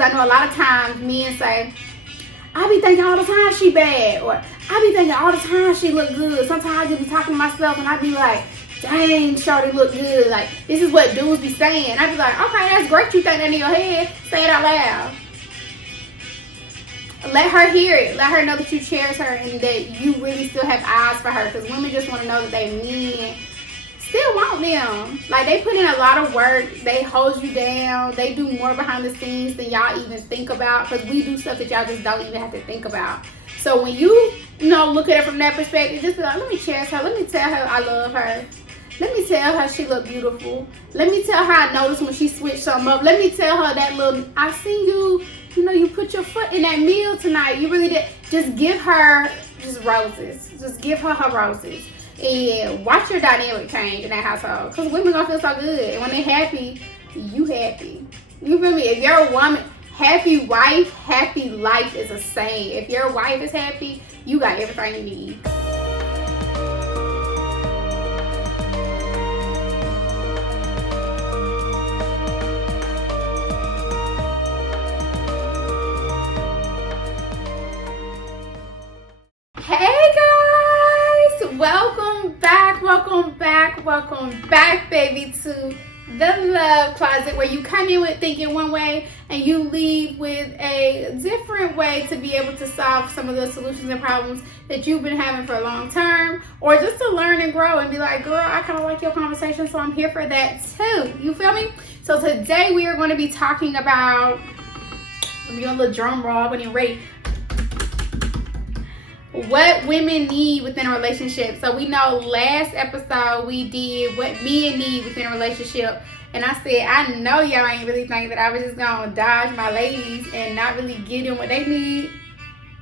I know a lot of times men say, I be thinking all the time she bad, or I be thinking all the time she look good. Sometimes I just be talking to myself and I be like, dang, shorty look good. Like, this is what dudes be saying. I be like, okay, that's great you think that in your head. Say it out loud. Let her hear it. Let her know that you cherish her and that you really still have eyes for her. Because women just want to know that they men still want them. Like, they put in a lot of work. They hold you down. They do more behind the scenes than y'all even think about. Because we do stuff that y'all just don't even have to think about. So when you look at it from that perspective, just be like, let me cherish her. Let me tell her I love her. Let me tell her she look beautiful. Let me tell her I noticed when she switched something up. Let me tell her that little, I seen you, you put your foot in that meal tonight. You really did. Just give her just roses. Just give her roses. And watch your dynamic change in that household. Because women gonna feel so good. And when they happy, you happy. You feel me? If you're a woman, happy wife, happy life is a saying. If your wife is happy, you got everything you need. Hey guys, welcome back baby to the Love Closet, where you come in with thinking one way and you leave with a different way to be able to solve some of the solutions and problems that you've been having for a long term, or just to learn and grow and be like, girl, I kind of like your conversation, so I'm here for that too. You feel me? So today we are going to be talking about, let me do a little drum roll when you're ready. What women need within a relationship. So we know last episode we did what men need within a relationship, and I said I know y'all ain't really think that I was just gonna dodge my ladies and not really give them what they need.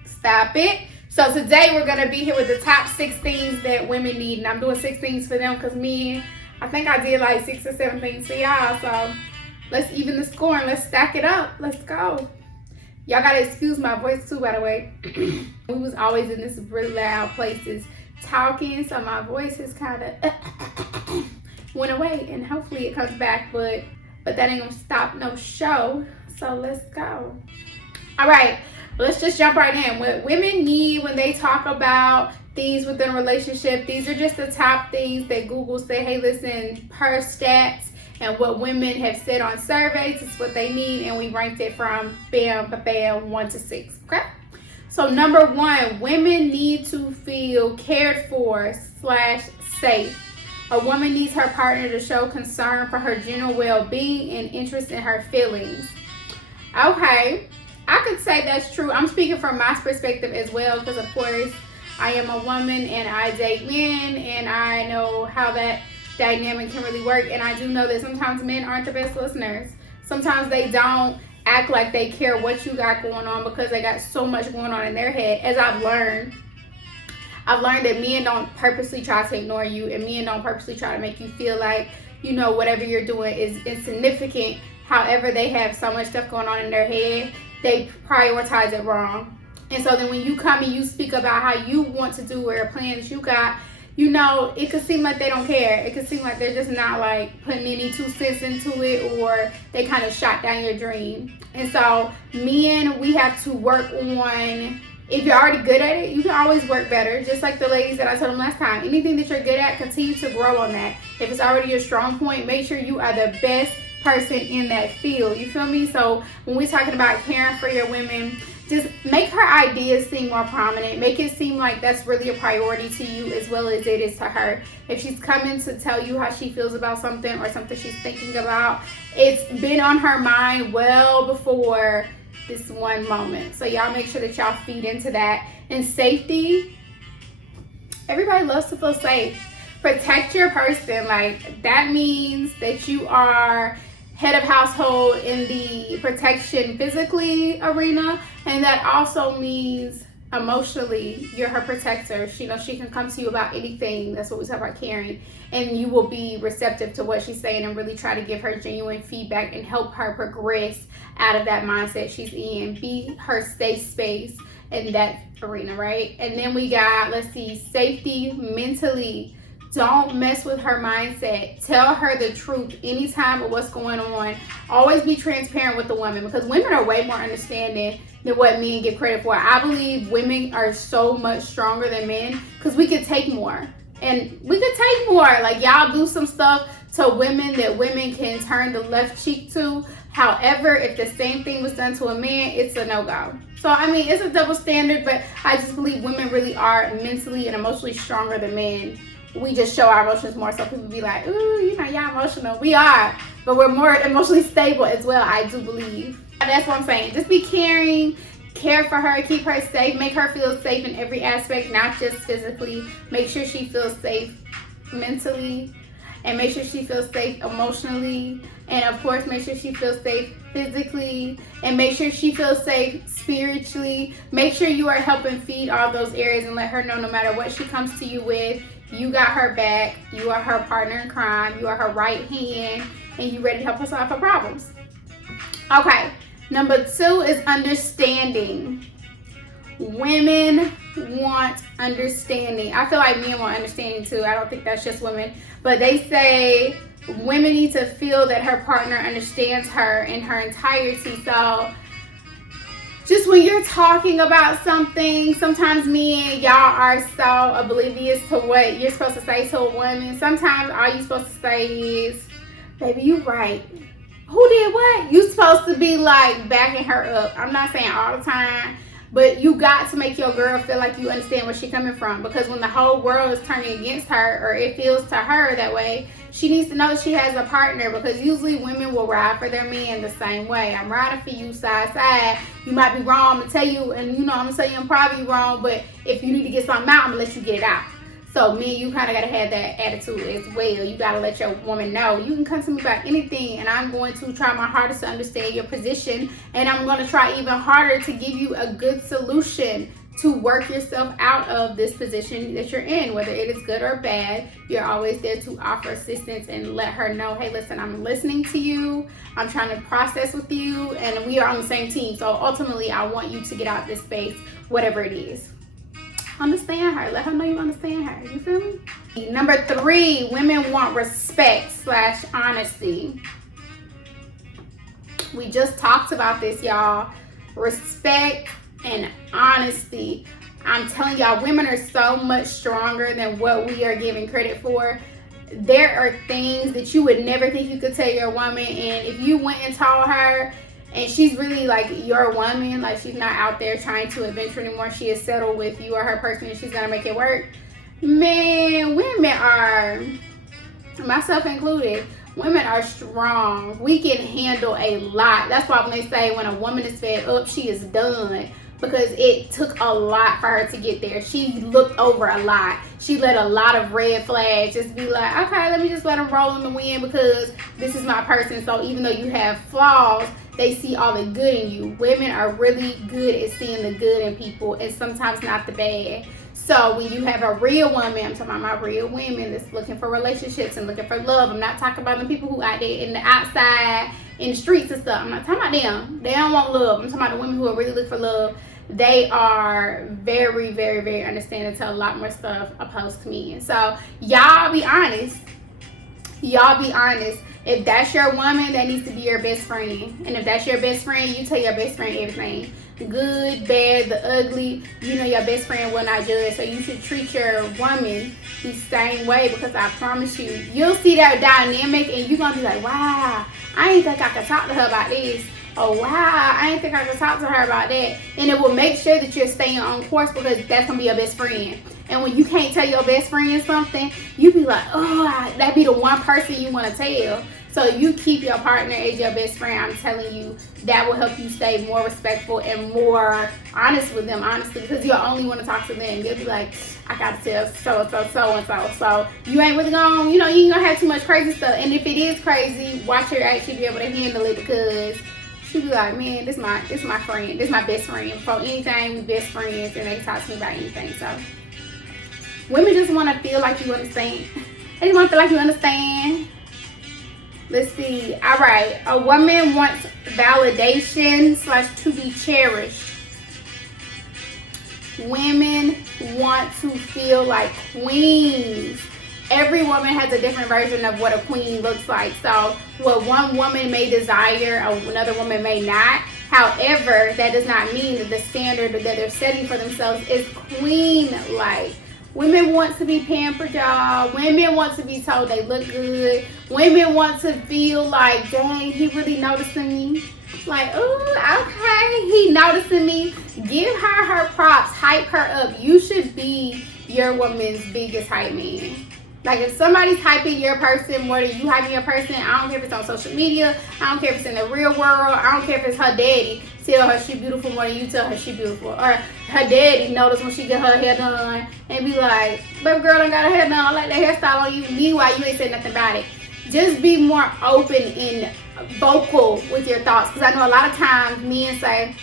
Stop it. So today we're gonna be here with the top 6 things that women need, and I'm doing 6 things for them because me, I think I did like 6 or 7 things for y'all. So let's even the score and let's stack it up. Let's go. Y'all gotta excuse my voice too, by the way. We was always in this really loud places talking, so my voice is kind of went away, and hopefully it comes back, but that ain't gonna stop no show. So let's go. All right, let's just jump right in. What women need when they talk about things within a relationship, these are just the top things that Google said, hey, listen, per stats, and what women have said on surveys is what they need, and we ranked it from bam, 1 to 6, okay? So number 1, women need to feel cared for / safe. A woman needs her partner to show concern for her general well-being and interest in her feelings. Okay, I could say that's true. I'm speaking from my perspective as well, because of course I am a woman and I date men, and I know how that dynamic can really work. And I do know that sometimes men aren't the best listeners. Sometimes they don't act like they care what you got going on because they got so much going on in their head. As I've learned that men don't purposely try to ignore you, and men don't purposely try to make you feel like whatever you're doing is insignificant. However, they have so much stuff going on in their head, they prioritize it wrong. And so then when you come and you speak about how you want to do or a plan that you got, it could seem like they don't care. It could seem like they're just not like putting any 2 cents into it, or they kind of shot down your dream. And so men, we have to work on, if you're already good at it, you can always work better. Just like the ladies that I told them last time, anything that you're good at, continue to grow on that. If it's already your strong point, make sure you are the best person in that field. You feel me? So when we're talking about caring for your women, just make her ideas seem more prominent. Make it seem like that's really a priority to you as well as it is to her. If she's coming to tell you how she feels about something or something she's thinking about, it's been on her mind well before this one moment. So y'all make sure that y'all feed into that. And safety, everybody loves to feel safe. Protect your person. Like, that means that you are head of household in the protection physically arena, and that also means emotionally you're her protector. She can come to you about anything. That's what we talk about, caring, and you will be receptive to what she's saying and really try to give her genuine feedback and help her progress out of that mindset she's in. Be her safe space in that arena, right? And then we got, safety mentally Don't mess with her mindset. Tell her the truth anytime of what's going on. Always be transparent with the woman, because women are way more understanding than what men give credit for. I believe women are so much stronger than men because we could take more. And we could take more. Like, y'all do some stuff to women that women can turn the left cheek to. However, if the same thing was done to a man, it's a no-go. So, I mean, it's a double standard, but I just believe women really are mentally and emotionally stronger than men. We just show our emotions more, so people be like, ooh, you know, y'all emotional. We are, but we're more emotionally stable as well, I do believe. That's what I'm saying. Just be caring, care for her, keep her safe, make her feel safe in every aspect, not just physically. Make sure she feels safe mentally, and make sure she feels safe emotionally, and of course make sure she feels safe physically, and make sure she feels safe spiritually. Make sure you are helping feed all those areas, and let her know no matter what she comes to you with, you got her back. You are her partner in crime. You are her right hand, and you ready to help her solve her problems. Okay, number 2 is understanding. Women want understanding. I feel like men want understanding too. I don't think that's just women, but they say women need to feel that her partner understands her in her entirety. So just when you're talking about something, sometimes men, y'all are so oblivious to what you're supposed to say to a woman. Sometimes all you're supposed to say is, baby, you right. Who did what? You supposed to be like backing her up. I'm not saying all the time, but you got to make your girl feel like you understand where she's coming from, because when the whole world is turning against her, or it feels to her that way, she needs to know she has a partner, because usually women will ride for their man the same way. I'm riding for you side. You might be wrong, I'm going to tell you, and you know, I'm going to tell you I'm probably wrong, but if you need to get something out, I'm going to let you get it out. So men, you kind of got to have that attitude as well. You got to let your woman know, you can come to me about anything, and I'm going to try my hardest to understand your position, and I'm going to try even harder to give you a good solution to work yourself out of this position that you're in. Whether it is good or bad, you're always there to offer assistance and let her know, hey, listen, I'm listening to you. I'm trying to process with you, and we are on the same team. So ultimately, I want you to get out this space, whatever it is. Understand her. Let her know you understand her. You feel me? Number 3, women want respect/honesty. We just talked about this, y'all. Respect and honesty. I'm telling y'all, women are so much stronger than what we are giving credit for. There are things that you would never think you could tell your woman, and if you went and told her, and she's really like your woman, like she's not out there trying to adventure anymore, she is settled with you or her person, and she's gonna make it work. Man, women are, myself included, women are strong. We can handle a lot. That's why when they say when a woman is fed up, she is done, because it took a lot for her to get there. She looked over a lot. She let a lot of red flags just be like, okay, let me just let them roll in the wind, because this is my person. So even though you have flaws, they see all the good in you. Women are really good at seeing the good in people, and sometimes not the bad. So when you have a real woman, I'm talking about my real women that's looking for relationships and looking for love. I'm not talking about the people who out there in the outside, in the streets and stuff. I'm not talking about them. They don't want love. I'm talking about the women who are really looking for love. They are very, very, very understanding to a lot more stuff opposed to me. And so y'all be honest. Y'all be honest. If that's your woman, that needs to be your best friend. And if that's your best friend, you tell your best friend everything. Good, bad, the ugly. You know your best friend will not judge. So you should treat your woman the same way, because I promise you, you'll see that dynamic and you're going to be like, wow, I ain't think I could talk to her about this. Oh, wow, I ain't think I could talk to her about that. And it will make sure that you're staying on course, because that's going to be your best friend. And when you can't tell your best friend something, you be like, oh, that be the one person you want to tell. So you keep your partner as your best friend. I'm telling you, that will help you stay more respectful and more honest with them, honestly, because you'll only want to talk to them. You'll be like, I got to tell so-and-so. So you ain't really going to, you ain't going to have too much crazy stuff. And if it is crazy, watch her actually be able to handle it, because she be like, man, this my friend. This my best friend. For anything, we best friends, and they talk to me about anything. So women just want to feel like you understand. They just want to feel like you understand. Let's see. All right. A woman wants validation / to be cherished. Women want to feel like queens. every woman has a different version of what a queen looks like. So what one woman may desire, another woman may not. However, that does not mean that the standard that they're setting for themselves is queen-like. Women want to be pampered, y'all. Women want to be told they look good. Women want to feel like, dang, he really noticing me. Like, ooh, okay, he noticing me. Give her her props. Hype her up. You should be your woman's biggest hype man. Like, if somebody's hyping your person more than you hyping your person, I don't care if it's on social media. I don't care if it's in the real world. I don't care if it's her daddy tell her she beautiful more than you tell her she beautiful. Or her daddy notice when she get her hair done and be like, baby girl done got her hair done. I like that hairstyle on you. Meanwhile, you ain't saying nothing about it. Just be more open and vocal with your thoughts. Because I know a lot of times men say,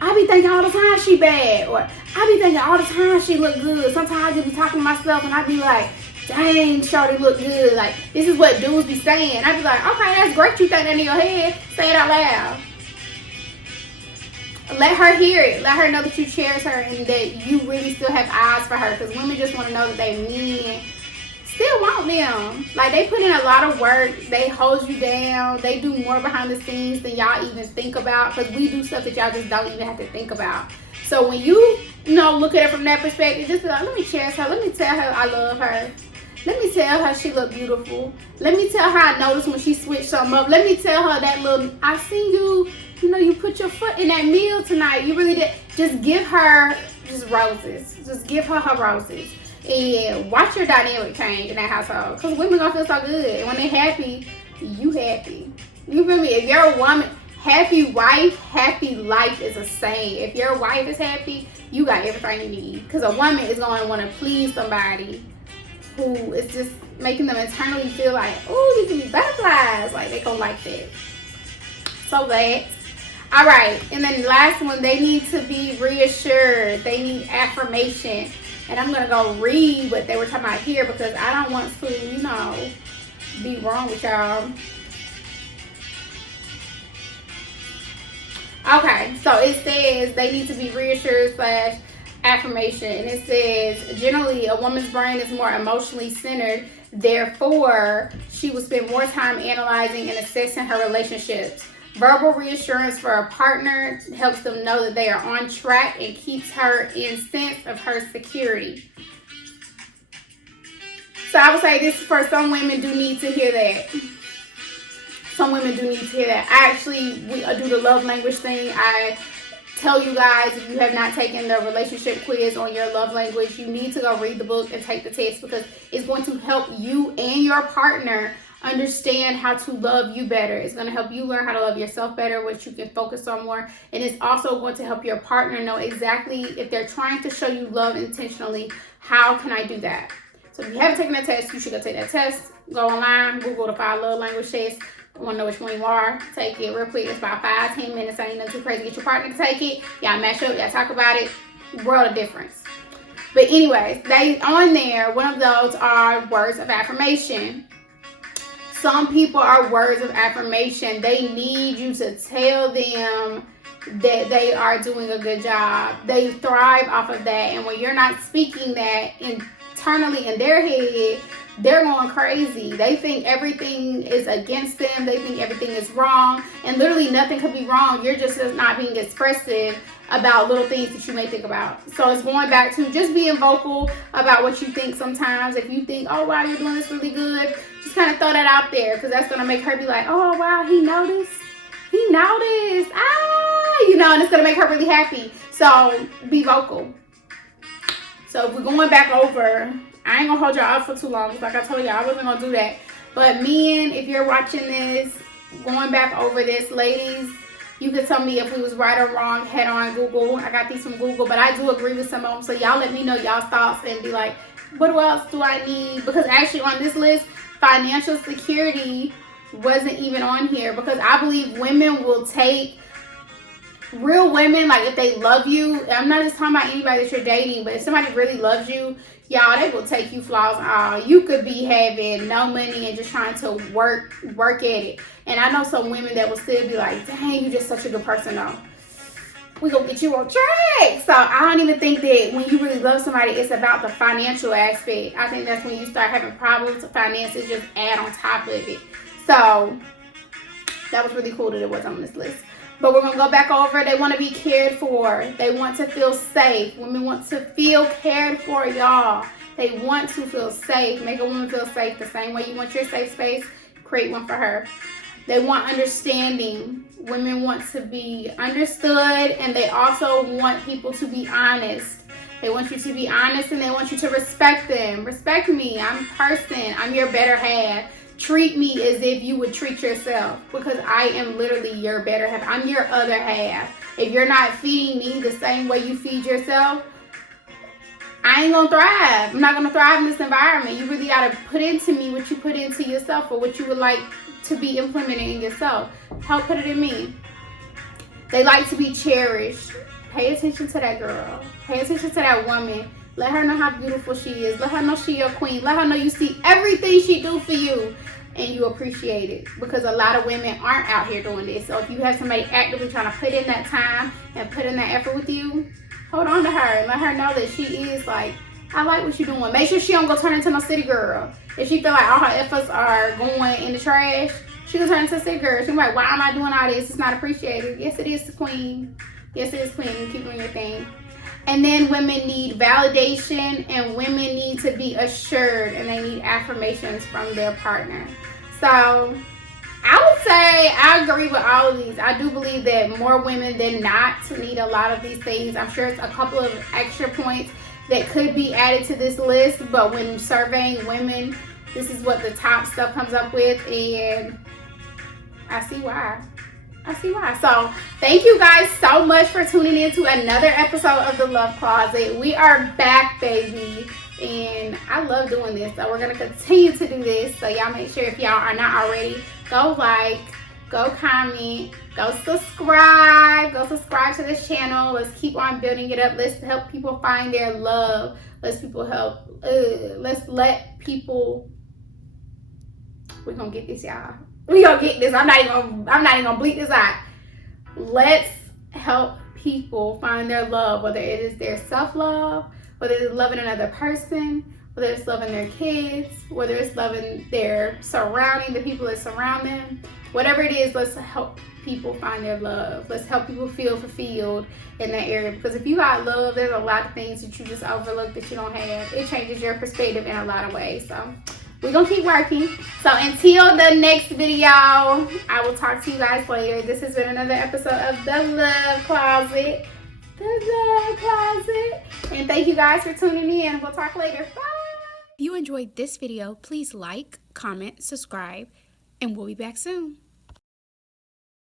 I be thinking all the time she bad. Or I be thinking all the time she look good. Sometimes I just be talking to myself and I be like, dang, shorty look good. Like, this is what dudes be saying. I be like, okay, that's great you think that in your head. Say it out loud. Let her hear it. Let her know that you cherish her and that you really still have eyes for her. Because women just want to know that they men still want them. Like, they put in a lot of work. They hold you down. They do more behind the scenes than y'all even think about. Because we do stuff that y'all just don't even have to think about. So when you look at it from that perspective, just be like, let me cherish her. Let me tell her I love her. Let me tell her she look beautiful. Let me tell her I noticed when she switched something up. Let me tell her that little, I seen you, you put your foot in that meal tonight. You really did. Just give her just roses. Just give her her roses. And watch your dynamic change in that household. Because women gonna feel so good. And when they're happy, you happy. You feel me? If you're a woman, happy wife, happy life is a saying. If your wife is happy, you got everything you need. Because a woman is going to want to please somebody who is just making them internally feel like, oh, you give me butterflies. Like, they gonna like that. So that. All right. And then the last one, they need to be reassured. They need affirmation. And I'm going to go read what they were talking about here because I don't want to, be wrong with y'all. Okay. So it says they need to be reassured / affirmation, and it says generally a woman's brain is more emotionally centered, therefore she will spend more time analyzing and assessing her relationships. Verbal reassurance for a partner helps them know that they are on track and keeps her in sense of her security. So I would say this for some women do need to hear that. Some women do need to hear that. We do the love language thing. I tell you guys, if you have not taken the relationship quiz on your love language, you need to go read the book and take the test because it's going to help you and your partner understand how to love you better. It's going to help you learn how to love yourself better, which you can focus on more. And it's also going to help your partner know exactly if they're trying to show you love intentionally, how can I do that? So if you haven't taken that test, you should go take that test. Go online, Google the 5 love language tests. I want to know which one you are. Take it real quick. It's about 5-10 minutes. I ain't nothing too crazy. Get your partner to take it. Y'all match up. Y'all talk about it. World of difference. But anyways, they on there, one of those are words of affirmation. Some people are words of affirmation. They need you to tell them that they are doing a good job. They thrive off of that. And when you're not speaking that internally in their head, they're going crazy. They think everything is against them. They think everything is wrong. And literally nothing could be wrong. You're just not being expressive about little things that you may think about. So it's going back to just being vocal about what you think sometimes. If you think, oh, wow, you're doing this really good, just kind of throw that out there because that's going to make her be like, oh, wow, he noticed. He noticed. And it's going to make her really happy. So be vocal. So if we're going back over, I ain't gonna hold y'all up for too long. Like I told y'all, I wasn't gonna do that. But men, if you're watching this, going back over this, ladies, you can tell me if we was right or wrong. Head on Google. I got these from Google, but I do agree with some of them. So y'all let me know y'all's thoughts and be like, what else do I need? Because actually on this list, financial security wasn't even on here because I believe women will take real women, like if they love you. I'm not just talking about anybody that you're dating, but if somebody really loves you, y'all, they will take you flaws and all. You could be having no money and just trying to work at it. And I know some women that will still be like, dang, you're just such a good person though. we gonna get you on track. So I don't even think that when you really love somebody, it's about the financial aspect. I think that's when you start having problems. Finances just add on top of it. So that was really cool that it was on this list. But we're gonna go back over. They want to be cared for. They want to feel safe. Women want to feel cared for, y'all. They want to feel safe. Make a woman feel safe the same way you want your safe space. Create one for her. They want understanding. Women want to be understood, and they also want people to be honest. They want you to be honest, and they want you to respect them. Respect me. I'm a person. I'm your better half. Treat me as if you would treat yourself, because I am literally your better half. I'm your other half. If you're not feeding me the same way you feed yourself, I ain't gonna thrive. I'm not gonna thrive in this environment. You really gotta put into me what you put into yourself, or what you would like to be implemented in yourself. Help put it in me. They like to be cherished. Pay attention to that girl. Pay attention to that woman. Let her know how beautiful she is. Let her know she your queen. Let her know you see everything she do for you and you appreciate it, because a lot of women aren't out here doing this. So if you have somebody actively trying to put in that time and put in that effort with you, hold on to her and let her know that she is like, I like what you're doing. Make sure she don't go turn into no city girl. If she feel like all her efforts are going in the trash, she can turn into a city girl. She's like, why am I doing all this? It's not appreciated. Yes, it is, queen. Yes, it is, queen. Keep doing your thing. And then women need validation, and women need to be assured, and they need affirmations from their partner. So I would say I agree with all of these. I do believe that more women than not need a lot of these things. I'm sure it's a couple of extra points that could be added to this list, but when surveying women, this is what the top stuff comes up with, and I see why. So thank you guys so much for tuning in to another episode of The Love Closet. We are back, baby, and I love doing this. So we're going to continue to do this. So y'all make sure, if y'all are not already, go like, go comment, go subscribe to this channel. Let's keep on building it up. Let's help people find their love. Let's let people, we're going to get this, y'all. We gonna get this. I'm not even gonna bleep this out. Let's help people find their love, whether it is their self-love, whether it's loving another person, whether it's loving their kids, whether it's loving their surrounding, the people that surround them. Whatever it is, let's help people find their love. Let's help people feel fulfilled in that area. Because if you got love, there's a lot of things that you just overlook that you don't have. It changes your perspective in a lot of ways. So we're going to keep working. So until the next video, I will talk to you guys later. This has been another episode of The Love Closet. And thank you guys for tuning in. We'll talk later. Bye. If you enjoyed this video, please like, comment, subscribe, and we'll be back soon.